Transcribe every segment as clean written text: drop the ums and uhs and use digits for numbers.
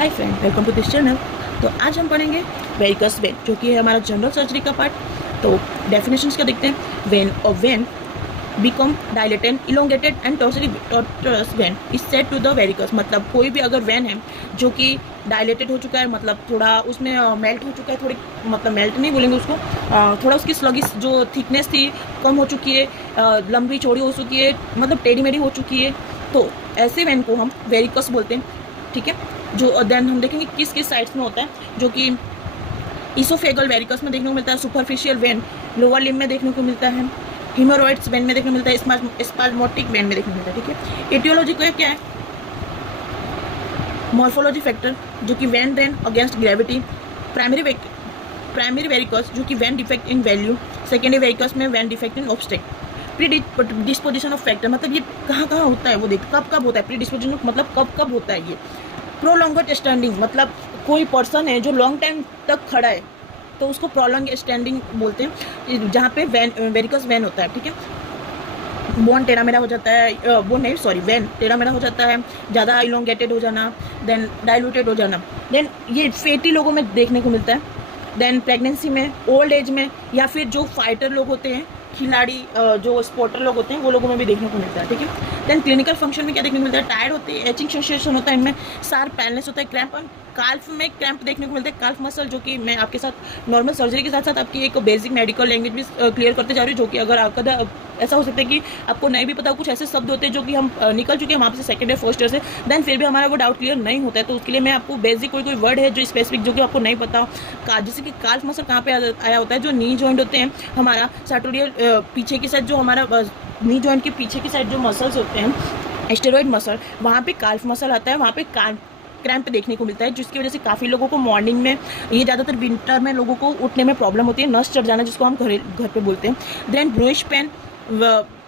Hi friend, welcome to this channel. तो आज हम पढ़ेंगे वेरिकस वेन, जो कि है हमारा जनरल सर्जरी का पार्ट। तो डेफिनेशंस क्या देखते हैं। Vein become dilated, elongated and tortuous vein is said to the varicose. मतलब कोई भी अगर वेन है जो कि डायलेटेड हो चुका है, मतलब थोड़ा उसमें मेल्ट हो चुका है, थोड़ी मतलब मेल्ट नहीं बोलेंगे उसको, थोड़ा उसकी स्लगिस जो थिकनेस थी कम हो चुकी है, लंबी चौड़ी हो चुकी है, मतलब टेढ़ी मेढ़ी हो चुकी है, तो ऐसे वेन को हम वेरिकस बोलते हैं। ठीक है, जो देन हम देखेंगे किस किस साइड्स में होता है, जो कि इसोफेगल वेरिकस में देखने को मिलता है, सुपरफिशियल वेन लोअर लिम्ब में देखने को मिलता है, हीमोरॉइड्स वेन में देखने को मिलता है, स्पाज्मोटिक वेन में देखने को मिलता है। ठीक है, एटियोलॉजी को क्या है, मॉर्फोलॉजी फैक्टर जो कि vein drain against gravity, primary varicose जो कि vein defect in valve, secondary varicose में vein defect in obstacle, predisposition of factor मतलब ये कहाँ कहाँ होता है वो देख, कब कब होता है, प्री डिस्पोजिशन मतलब कब कब होता है ये। प्रोलॉन्गड स्टैंडिंग मतलब कोई पर्सन है जो लॉन्ग टाइम तक खड़ा है तो उसको प्रोलॉन्ग स्टैंडिंग बोलते हैं, जहाँ पे वेरिकस वेन होता है। ठीक है, बोन टेढ़ा मेढ़ा हो जाता है, बोन नहीं सॉरी वेन टेढ़ा मेढ़ा हो जाता है, ज़्यादा इलोंगेटेड हो जाना, देन डाइल्यूटेड हो जाना, देन ये फैटी लोगों में देखने को मिलता है, देन प्रेगनेंसी में, ओल्ड एज में, या फिर जो फाइटर लोग होते हैं, खिलाड़ी जो स्पोर्टर लोग होते हैं वो लोगों में भी देखने को मिलता है। ठीक है, देन क्लिनिकल फंक्शन में क्या देखने को मिलता है, टायर्ड होती है, एचिंग सेंसेशन होता है इनमें, शार्प पैलनेस होता है, क्रैम्प, काल्फ में क्रैम्प देखने को मिलता है, काल्फ मसल, जो कि मैं आपके साथ नॉर्मल सर्जरी के साथ साथ आपकी एक बेसिक मेडिकल लैंग्वेज भी क्लियर करते जा रही हूँ, जो कि अगर आपका ऐसा हो सकता है कि आपको नहीं भी पता, कुछ ऐसे शब्द होते हैं जो कि हम निकल चुके हैं वहाँ से सेकेंड ईयर फर्स्ट ईयर से, देन फिर भी हमारा वो डाउट क्लियर नहीं होता है, तो उसके लिए मैं आपको बेसिक कोई वर्ड है जो स्पेसिफिक जो कि आपको नहीं पता, जैसे कि काल्फ मसल कहाँ पे आया होता है, जो नी जॉइंट होते हैं हमारा सार्टोरियल पीछे की साइड, जो हमारा नी जॉइंट के पीछे की साइड जो मसल्स होते हैं स्टेरॉइड मसल, वहाँ पे काल्फ मसल आता है, वहाँ पे क्रैम्प देखने को मिलता है, जिसकी वजह से काफ़ी लोगों को मॉर्निंग में, ये ज़्यादातर विंटर में लोगों को उठने में प्रॉब्लम होती है, नस चढ़ जाना जिसको हम घर पे बोलते हैं, देन ब्रूइश पेन,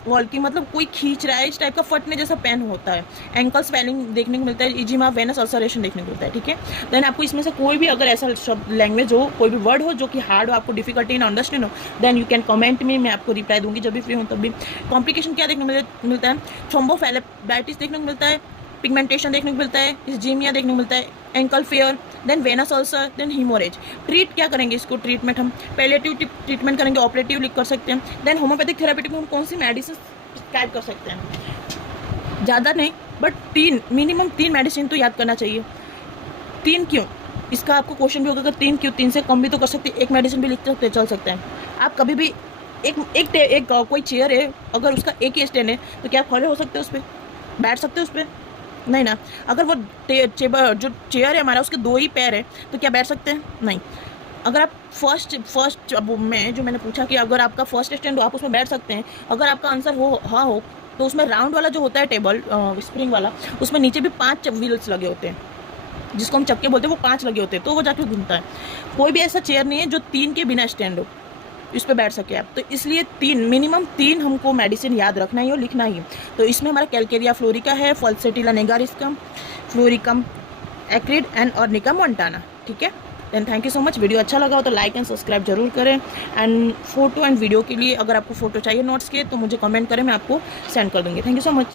वॉल्किंग मतलब कोई खींच रहा है इस टाइप का फटने जैसा पेन होता है, एंकल स्वेलिंग देखने को मिलता है, इजिमा वेनस अल्सरेशन देखने को मिलता है। ठीक है, देन आपको इसमें से कोई भी अगर ऐसा शब्द लैंग्वेज हो, कोई भी वर्ड हो जो कि हार्ड हो, आपको डिफिकल्टी इन अंडरस्टैंड हो, then you can comment me, मैं आपको रिप्लाई दूंगी जब भी फ्री हूँ तब भी। कॉम्प्लिकेशन क्या देखने को मिलता है, थ्रोम्बोफेलेबाइटिस देखने को मिलता है, पिगमेंटेशन देखने को मिलता है, इस्जीमिया देखने को मिलता है, ankle flare, then venous ulcer, then haemorrhage. Treat क्या करेंगे इसको, ट्रीटमेंट हम पैलिएटिव ट्रीटमेंट करेंगे, ऑपरेटिव लिख कर सकते हैं, देन होम्योपैथिक थेरापेटिक में हम कौन सी मेडिसिन प्रिस्क्राइब कर सकते हैं, ज़्यादा नहीं बट मिनिमम 3 मेडिसिन तो याद करना चाहिए। 3 क्यों, इसका आपको क्वेश्चन भी होगा, अगर 3 क्यों, 3 से कम भी तो कर सकते हैं, 1 मेडिसिन भी लिख सकते चल सकते हैं। आप कभी भी एक कोई चेयर है, अगर उसका एक ही स्टैंड है तो क्या आप खड़े हो सकते हो उस पर, बैठ सकते हो उस पर, नहीं ना। अगर वो जो चेयर है हमारा उसके 2 ही पैर है तो क्या बैठ सकते हैं, नहीं। अगर आप फर्स्ट अब मैंने पूछा कि अगर आपका फर्स्ट स्टैंड हो आप उसमें बैठ सकते हैं, अगर आपका आंसर हाँ हो तो उसमें राउंड वाला जो होता है टेबल स्प्रिंग वाला, उसमें नीचे भी 5 व्हील्स लगे होते हैं, जिसको हम चक्के बोलते हैं, वो 5 लगे होते हैं, तो वो जाके घूमता है। कोई भी ऐसा चेयर नहीं है जो 3 के बिना स्टैंड हो, इस पर बैठ सके आप, तो इसलिए मिनिमम 3 हमको मेडिसिन याद रखना ही और लिखना ही। तो इसमें हमारा कैलकेरिया फ्लोरिका है, फॉल्सेटिला नेगारिस्कम, फ्लोरिकम एक्रिड एंड ऑर्निका मोंटाना। ठीक है, then thank you so much. Video अच्छा लगा हो तो लाइक एंड सब्सक्राइब जरूर करें, एंड फोटो एंड वीडियो के लिए अगर आपको फोटो चाहिए नोट्स के तो मुझे कमेंट करें, मैं आपको सेंड कर दूँगी। Thank you so much.